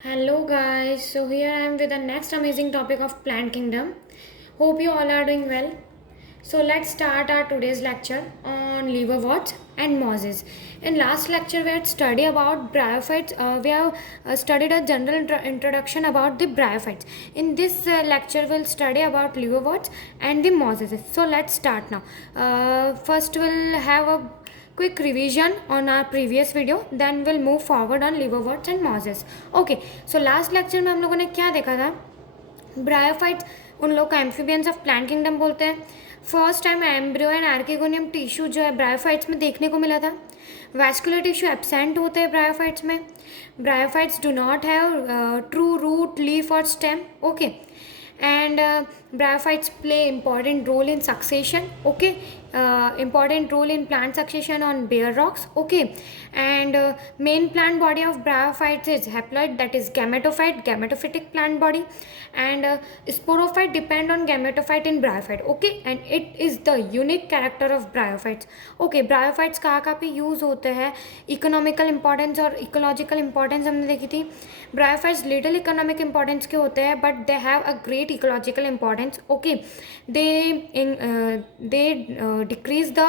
Hello guys, so here I am with the next amazing topic of plant kingdom. Hope you all are doing well. So let's start our today's lecture on liverworts and mosses. In last lecture we had studied about bryophytes. We have studied a general introduction about the bryophytes. In this lecture we'll study about liverworts and the mosses. So let's start now. First we'll have a quick revision on our previous video, then we'll move forward on liverworts and mosses. Okay so last lecture में हम लोगों ने क्या देखा था? Bryophytes उन लोग का एम्फीबियंस ऑफ प्लांट किंगडम बोलते हैं. First time embryo and archegonium tissue जो है ब्रायोफाइट्स में देखने को मिला था. वैस्कुलर टिश्यू एब्सेंट होते हैं ब्रायोफाइट्स में. Bryophytes do not have true root leaf और stem. Okay and bryophytes play important role in succession. Okay, important role in plant succession on bare rocks. Okay, and main plant body of bryophytes is haploid, that is gametophyte, gametophytic plant body, and sporophyte depend on gametophyte in bryophyte. Okay, and it is the unique character of bryophytes. Okay, bryophytes कहाँ कहाँ पे use होते हैं. Economical importance और ecological importance हमने देखी थी. Bryophytes little economic importance के होते हैं but they have a great ecological importance. Okay, they decrease the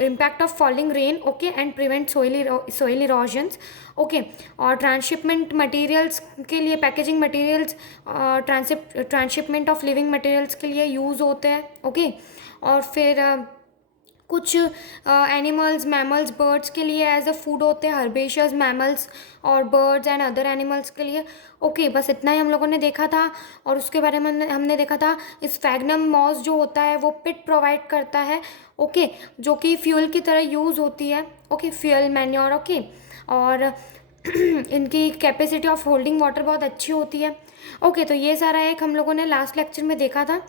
impact of falling rain. Okay, and prevent soil erosions. Okay और ट्रांसशिपमेंट मटेरियल्स के लिए, packaging materials, transshipment of living materials के लिए use होते हैं. ओके, और फिर कुछ एनिमल्स, मैमल्स, बर्ड्स के लिए एज अ फूड होते हैं. हर्बेशियस मैमल्स और बर्ड्स एंड अदर एनिमल्स के लिए. ओके, बस इतना ही हम लोगों ने देखा था. और उसके बारे में हमने देखा था स्फैग्नम मॉस जो होता है वो पिट प्रोवाइड करता है. ओके, जो कि फ्यूल की तरह यूज़ होती है. Okay, fuel manure. ओके, और इनकी कैपेसिटी ऑफ होल्डिंग वाटर बहुत अच्छी होती है. ओके, तो ये सारा एक हम लोगों ने लास्ट लेक्चर में देखा था.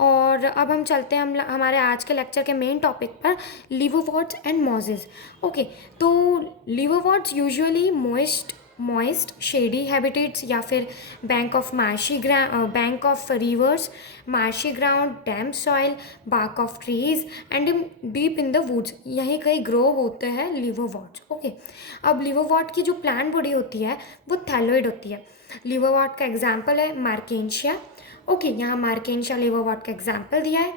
और अब हम चलते हैं हमारे आज के लेक्चर के मेन टॉपिक पर, लिवरवर्ट्स एंड मॉसेस. ओके, तो liverworts usually moist shady habitats या फिर bank of rivers, marshy ground, damp soil, bark of trees and deep in the woods, यहीं कहीं ग्रो होते हैं लिवरवर्ट्स. ओके, अब लिवरवर्ट की जो प्लांट बॉडी होती है वो थैलोइड होती है. लिवरवर्ट का एग्जाम्पल है मार्केंशिया. ओके, यहाँ मार्केंशिया लिवरवर्ट का एग्जाम्पल दिया है.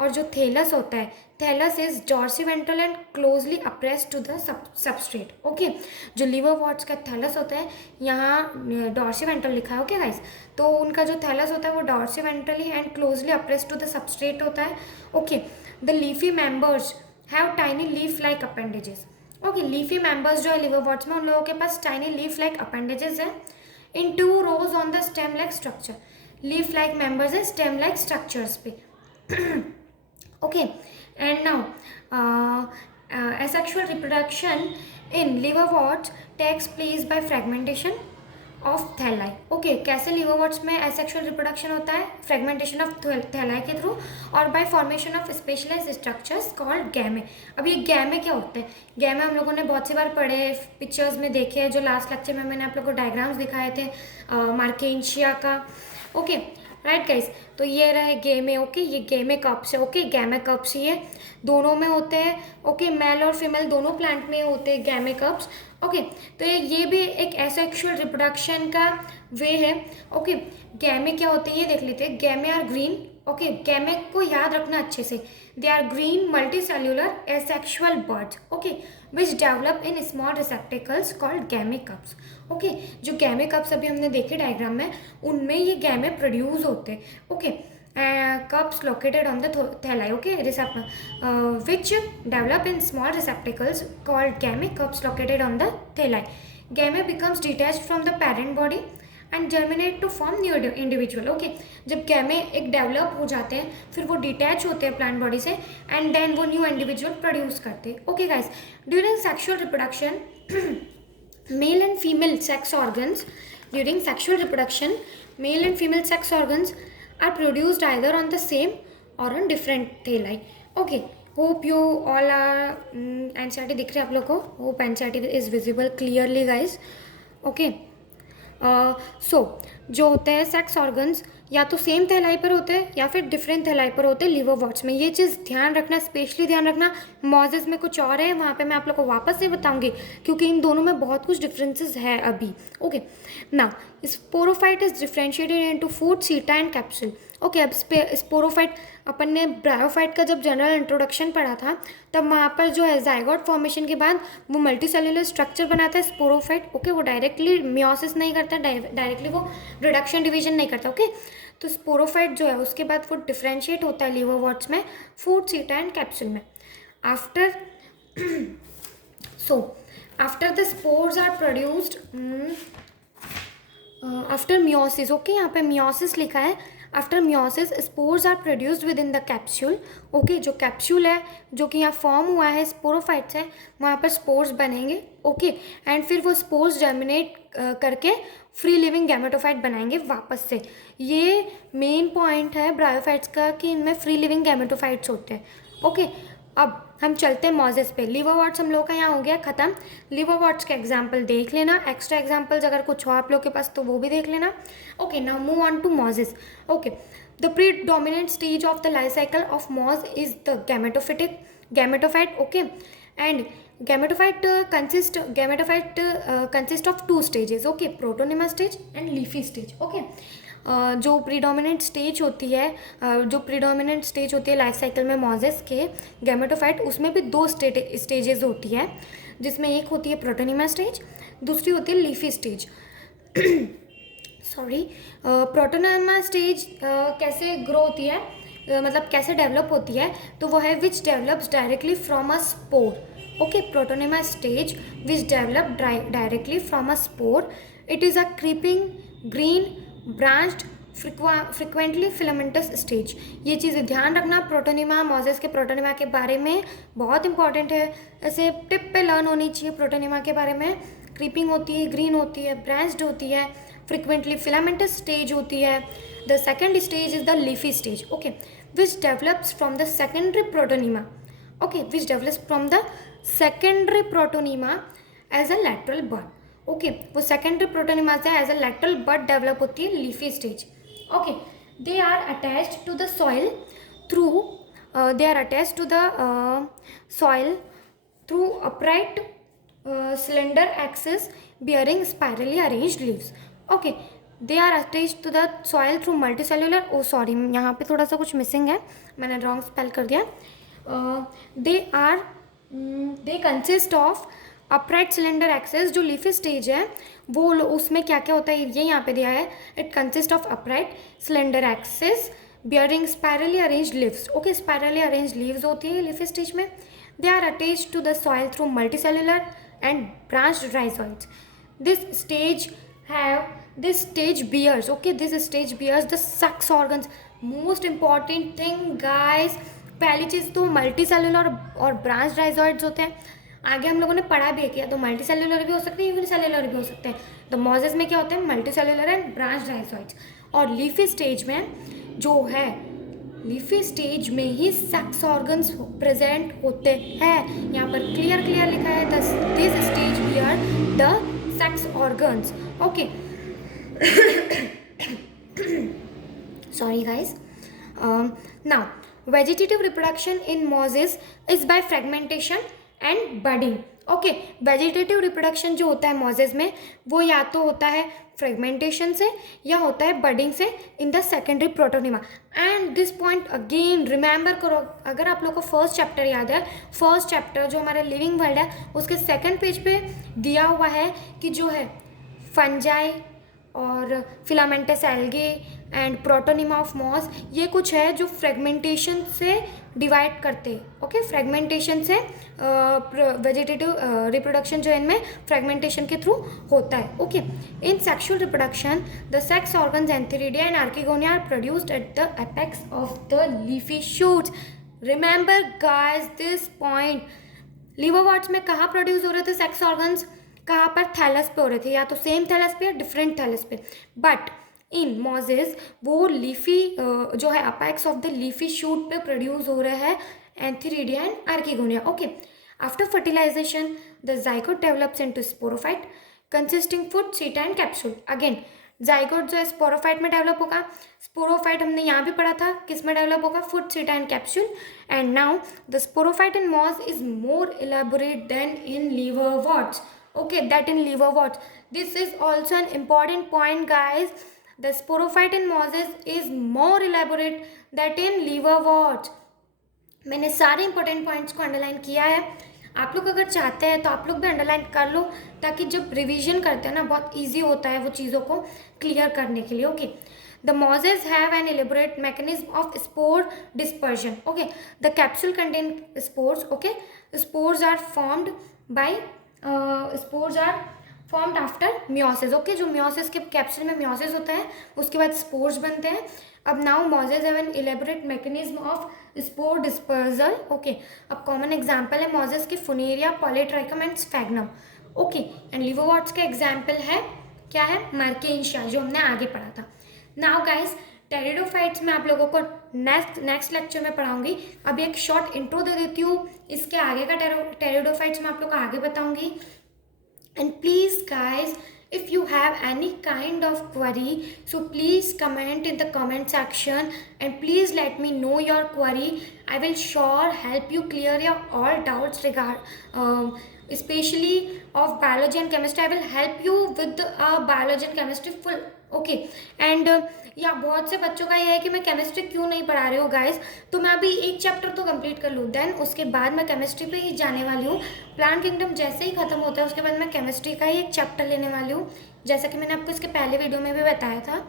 और जो थैलस होता है, thallus is dorsiventral and closely appressed to the substrate. Okay, जो लिवरवर्ट्स का थैलस होता है, यहाँ डॉर्सिवेंट्रल लिखा है. ओके गाइस, तो उनका जो थैलस होता है वो dorsiventrally and closely appressed to the substrate होता है. Okay, the leafy members have tiny leaf like appendages. Okay, leafy members जो है लिवरवर्ट्स में, उन लोगों के पास टाइनी लीफ लाइक अपेंडेजेस है in two rows on the stem like structure. Leaf like members है stem like structures पे. Okay, and now asexual reproduction in liverworts takes place by fragmentation of thalli. Okay, कैसे liverworts में asexual reproduction होता है? Fragmentation of थैलाई के through और by formation of specialised structures called gemmae. अब ये गैमे क्या होते हैं? गैमे हम लोगों ने बहुत सी बार पढ़े, पिक्चर्स में देखे, जो लास्ट लेक्चर में मैंने आप लोगों को डायग्राम्स दिखाए थे मार्केंशिया का. ओके राइट गाइस, तो ये रहे गैमे. ओके, ये गैमे कप्स है. ओके, गैमे कप्स ये दोनों में होते हैं. ओके, मेल और फीमेल दोनों प्लांट में होते हैं गैमे कप्स. ओके, तो ये भी एक एसेक्सुअल रिप्रोडक्शन का वे है. ओके, गैमे क्या होते हैं ये देख लेते हैं. Gemmae are green. Okay, gemmae को याद रखना अच्छे से. They are green multicellular asexual buds. Okay, which develop in small receptacles called gemmae cups. Okay, जो गैमे कप्स अभी हमने देखे डायग्राम में, उनमें ये गैमे प्रोड्यूस होते हैं. Okay, cups located on the thalli. Okay, which develop in small receptacles called gamete cups located on the thalli. Gamete becomes detached from the parent body and germinate to form new individual. Okay, जब गैमे एक develop हो जाते हैं फिर वो detach होते हैं plant body से एंड देन वो न्यू इंडिविजुअल प्रोड्यूस करते हैं. Okay guys, during sexual reproduction male and female sex organs, during sexual reproduction male and female sex organs are produced either on the same or on different thalli. Okay, hope you all are NCERT दिख रहे हैं आप लोग को. hope NCERT is visible clearly guys. Okay, सो जो होते हैं sex organs, या तो सेम थैलाई पर होते हैं या फिर डिफरेंट थैलाई पर होते हैं लिवरवॉर्ट्स में। ये चीज़ ध्यान रखना, स्पेशली ध्यान रखना। मॉजेस में कुछ और है, वहाँ पे मैं आप लोग को वापस से बताऊंगी, क्योंकि इन दोनों में बहुत कुछ डिफरेंसेस है अभी। ओके ना, sporophyte is differentiated into food, seta and capsule. Okay, अब स्पोरोफाइट, अपन ने ब्रायोफाइट का जब जनरल इंट्रोडक्शन पढ़ा था, तब वहाँ पर जो है जाइगोट फॉर्मेशन के बाद वो मल्टीसेल्युलर स्ट्रक्चर बनाता है स्पोरोफाइट। ओके, वो डायरेक्टली मियोसिस नहीं करता, डायरेक्टली वो रिडक्शन डिवीजन नहीं करता। ओके, तो स्पोरोफाइट जो है उसके बाद वो डिफ्रेंशिएट होता है लिवरवॉर्ट्स में, फूड, सीटा एंड कैप्सूल में। After after the spores are produced after meiosis. Okay, यहाँ पे मियोसिस लिखा है। After meiosis spores are produced within the capsule. Okay, जो कैप्सूल है जो कि यहाँ फॉर्म हुआ है स्पोरोफाइट से, वहाँ पर स्पोर्स बनेंगे। ओके, एंड फिर वो स्पोर्स जर्मिनेट करके फ्री लिविंग गैमेटोफाइट बनाएंगे वापस से। ये मेन पॉइंट है ब्रायोफाइट्स का कि इनमें फ्री लिविंग गैमेटोफाइट्स होते हैं। ओके, अब हम चलते हैं मॉजेस पे। लिवरवॉर्ट्स हम लोग का यहाँ हो गया ख़त्म। लिवरवॉर्ट्स के एग्जाम्पल देख लेना, एक्स्ट्रा एग्जाम्पल्स अगर कुछ हो आप लोग के पास तो वो भी देख लेना। Okay, now move on to mosses. Okay, the predominant stage of the life cycle of moss is the gametophyte. Okay, and gametophyte consist of two stages. Okay, protonema stage and leafy stage. Okay, जो predominant stage होती है life cycle में mosses के gametophyte, उसमें भी दो stages होती है, जिसमें एक होती है प्रोटोनिमा स्टेज, दूसरी होती है leafy stage. Sorry, protonema stage कैसे ग्रो होती है, मतलब कैसे डेवलप होती है, तो वो है which develops directly from a spore. Okay, protonema stage which develop directly from a spore. It is a creeping green branched frequently filamentous stage. ये चीज़ें ध्यान रखना प्रोटोनिमा, मॉजेस के प्रोटोनिमा के बारे में, बहुत इंपॉर्टेंट है, ऐसे टिप पे लर्न होनी चाहिए प्रोटोनिमा के बारे में। क्रीपिंग होती है, ग्रीन होती है, ब्रांच्ड होती है, फ्रिक्वेंटली फिलामेंटस स्टेज होती है। The second stage is the leafy stage. Okay, which develops from the secondary protonema. Okay, which develops from the secondary protonema as a lateral bud. Okay, वो secondary protonema से as a lateral bud develop होती है leafy stage. Okay, they are attached to the soil through through upright cylinder axis bearing spirally arranged leaves. Okay, they are attached to the soil through multicellular, oh sorry, यहाँ पे थोड़ा सा कुछ missing है, मैंने wrong spell कर दिया। they consist of upright cylinder axes. जो लीफी स्टेज है वो उसमें क्या क्या होता है ये यहाँ पे दिया है। It consist of upright cylinder axes bearing spirally arranged leaves. Okay, spirally arranged leaves होती है लीफी स्टेज में। They are attached to the soil through multicellular and branched rhizoids. this stage bears, okay, this stage bears the sex organs. Most important thing guys, पहली चीज़ तो multi cellular और branch rhizoids होते हैं। आगे हम लोगों ने पढ़ा भी है किया, तो मल्टी सेलुलर भी हो सकते हैं, यूनिसेलुलर भी हो सकते हैं। तो मॉजेस में क्या होते हैं, multi cellular and branch rhizoids. और लीफी स्टेज में जो है, लीफी स्टेज में ही सेक्स ऑर्गन्स प्रेजेंट होते हैं। यहाँ पर क्लियर लिखा है this stage bear the sex organs. Okay. Sorry guys. Now vegetative reproduction in mosses is by fragmentation and budding. Okay, vegetative reproduction जो होता है मॉजेस में वो या तो होता है फ्रेगमेंटेशन से या होता है बडिंग से in the secondary protonema. And this point again remember करो, अगर आप लोग को फर्स्ट चैप्टर याद है, फर्स्ट चैप्टर जो हमारा लिविंग वर्ल्ड है उसके सेकेंड पेज पे दिया हुआ है कि जो है फंजाई और filamentous algae and protonema of moss, ये कुछ है जो फ्रेगमेंटेशन से डिवाइड करते हैं। ओके, फ्रेगमेंटेशन से वेजिटेटिव रिप्रोडक्शन जो है इनमें फ्रेगमेंटेशन के थ्रू होता है। Okay, in sexual reproduction the sex organs antheridia and archegonia are produced at the apex of the leafy shoots. Remember guys this point, liverworts में कहाँ प्रोड्यूस हो रहे थे सेक्स ऑर्गन्स, कहाँ पर, थैलस पे हो रहे थे, या तो सेम थैलस पे या डिफरेंट थैलस पे। बट इन मॉजेस वो लीफी जो है apex of the leafy shoot पे प्रोड्यूस हो रहा है antheridia and archegonia. Okay, after fertilization the zygote develops into sporophyte consisting food, seta and capsule. Again zygote जो है स्पोरोफाइट में डेवलप होगा। स्पोरोफाइट हमने यहाँ भी पढ़ा था, किस में डेवलप होगा, foot, seta and capsule. And now the sporophyte in moss is more elaborate than in liverworts. Okay, that in liverworts. This is also an important point, guys. The sporophyte in mosses is more elaborate than in liverworts. मैंने सारे important points को underline किया है। आप लोग अगर चाहते हैं तो आप लोग भी अंडरलाइन कर लो, ताकि जब रिवीजन करते हैं ना बहुत इजी होता है वो चीज़ों को क्लियर करने के लिए। Okay, the mosses have an elaborate mechanism of spore dispersion. Okay, the capsule contain spores. Okay, spores are formed by spores are formed after meiosis. Okay, जो मियोसिस के कैप्सूल में मियोसिस होता है उसके बाद स्पोर्स बनते हैं। अब now mosses have an elaborate mechanism of spore dispersal. Okay, अब कॉमन एग्जाम्पल है मॉजेज के Funaria, Polytrichum and Sphagnum. Okay, and liverworts का एग्जाम्पल है क्या है, मर्केंशिया, जो हमने आगे पढ़ा था। नाउ गाइस, टेरिडोफाइट्स में आप लोगों को नेक्स्ट लेक्चर में पढ़ाऊंगी। अभी एक शॉर्ट इंट्रो दे देती हूँ, इसके आगे का टेरिडोफाइट्स में आप लोग को आगे बताऊंगी। And please guys, if you have any kind of query, so please comment in the comment section and please let me know your query. I will sure help you clear your all doubts especially of biology and chemistry. I will help you with biology and chemistry full. Okay, and या बहुत से बच्चों का ये है कि मैं chemistry क्यों नहीं पढ़ा रही हूँ गाइस, तो मैं अभी एक चैप्टर तो कंप्लीट कर लूँ, देन उसके बाद मैं केमिस्ट्री पे ही जाने वाली हूँ। प्लांट किंगडम जैसे ही खत्म होता है उसके बाद मैं केमिस्ट्री का ही एक चैप्टर लेने वाली हूँ, जैसा कि मैंने आपको इसके पहले वीडियो में भी बताया था।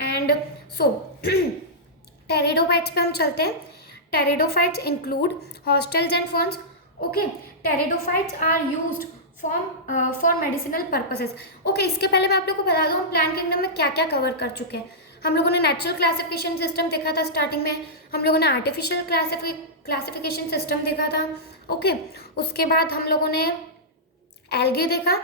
एंड सो टेरिडोफाइट्स पे हम चलते हैं। Pteridophytes include horsetails and ferns. Okay, pteridophytes are used for medicinal purposes. Okay, इसके पहले मैं आप लोग को बता दूँ हम प्लांट किंगडम में क्या क्या कवर कर चुके हैं। हम लोगों ने नेचुरल क्लासिफिकेशन सिस्टम देखा था स्टार्टिंग में, हम लोगों ने आर्टिफिशियल क्लासिफिकेशन सिस्टम देखा था। ओके, उसके बाद हम लोगों ने एल्गे देखा।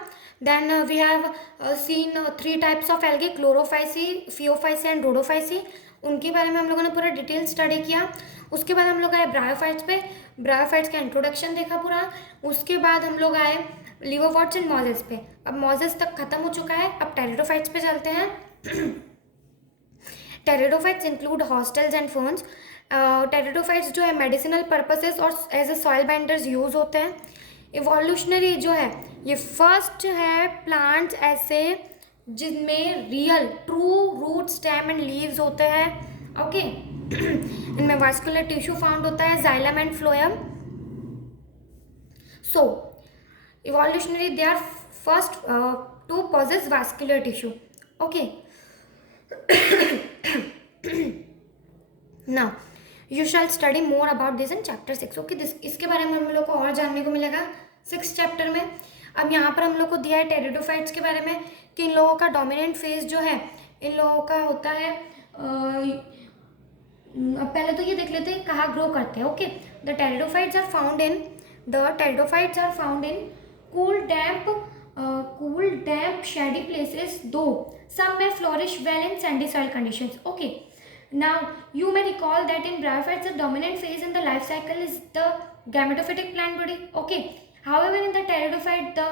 Then we have seen 3 types of algae, chlorophyceae, phaeophyceae and rhodophyceae. उनके बारे में हम लोगों ने पूरा डिटेल स्टडी किया। उसके बाद हम लोग आए ब्रायोफाइट्स पे, ब्रायोफाइट्स का इंट्रोडक्शन देखा पूरा। उसके बाद हम लोग आए लिवरवर्ट्स एंड मॉजेस पे। अब मॉजेस तक खत्म हो चुका है, अब टेरिडोफाइट्स पे चलते हैं। Pteridophytes include horsetails and ferns. Pteridophytes जो है मेडिसिनल पर्पसेस और as a soil binders use होते हैं। इवोल्यूशनरी जो है ये फर्स्ट है प्लांट्स ऐसे जिनमें real true root, stem and leaves होते हैं। ओके, इनमें वास्कुलर टिश्यू फाउंड होता है, xylem and phloem. So evolutionary they are first to possess vascular tissue. Okay. Now you shall study more about this in chapter 6. Okay, इसके बारे में हम लोग को और जानने को मिलेगा 6 चैप्टर में। अब यहाँ पर हम लोग को दिया है टेरिडोफाइट्स के बारे में कि इन लोगों का डोमिनेंट फेज जो है इन लोगों का होता है। पहले तो ये देख लेते हैं कहाँ ग्रो करते हैं। Okay, the pteridophytes are found in cool damp shady places, though some may flourish well in sandy soil conditions. Okay, now you may recall that in bryophytes the dominant phase in the life cycle is the gametophytic plant body. Okay, however in the pteridophyte the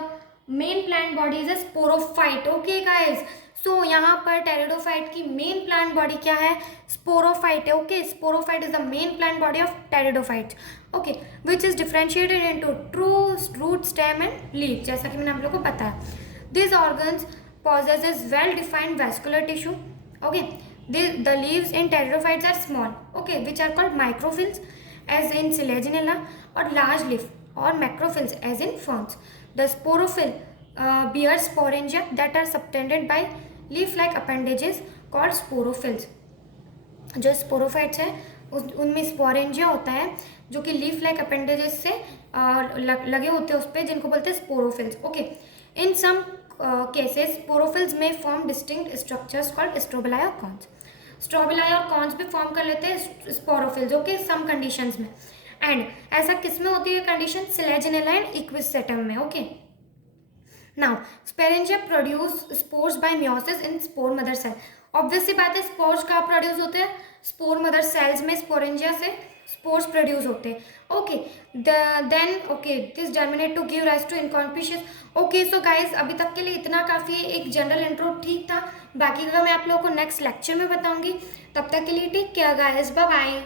main plant body is a sporophyte. Okay guys, so यहाँ पर pteridophyte की main plant body क्या है, sporophyte है। ओके, sporophyte is the main plant body of pteridophytes. Okay, which is differentiated into true root, stem and leaf, जैसा कि मैंने आप लोगों को बताया। This organs possesses well defined vascular tissue. Okay, the leaves in pteridophytes are small, okay, which are called microphylla as in Selaginella, or large leaf or macrophylla as in ferns. The sporophyll bears sporangia that are subtended by leaf like appendages called sporophylls. जो sporophytes है उनमें sporangia होता है जो कि leaf like appendages से लगे होते हैं उस पर, जिनको बोलते हैं sporophylls. Okay, in some cases sporophylls में form distinct structures called strobili और कॉन्स। स्ट्रोबिलाई और कॉन्स भी फॉर्म कर लेते हैं स्पोरोफिल्स, ओके, सम कंडीशंस में। एंड ऐसा किस में होती है कंडीशन, सिलेजिनेला एंड इक्विसेटम में। Okay, now sporangia produce spores by meiosis in spore mother cell. Obviously बात है, स्पोर्स कहाँ प्रोड्यूस होते हैं, स्पोर मदर सेल्स में स्पोरेंजिया से। स्पोर्स प्रोड्यूस होते हैं। Okay, then okay this germinate to give rise to inconspicuous. Okay so guys अभी तक के लिए इतना काफ़ी है, एक जनरल इंट्रो ठीक था, बाकी का मैं आप लोगों को नेक्स्ट लेक्चर में बताऊंगी। तब तक के लिए take care guys, bye bye.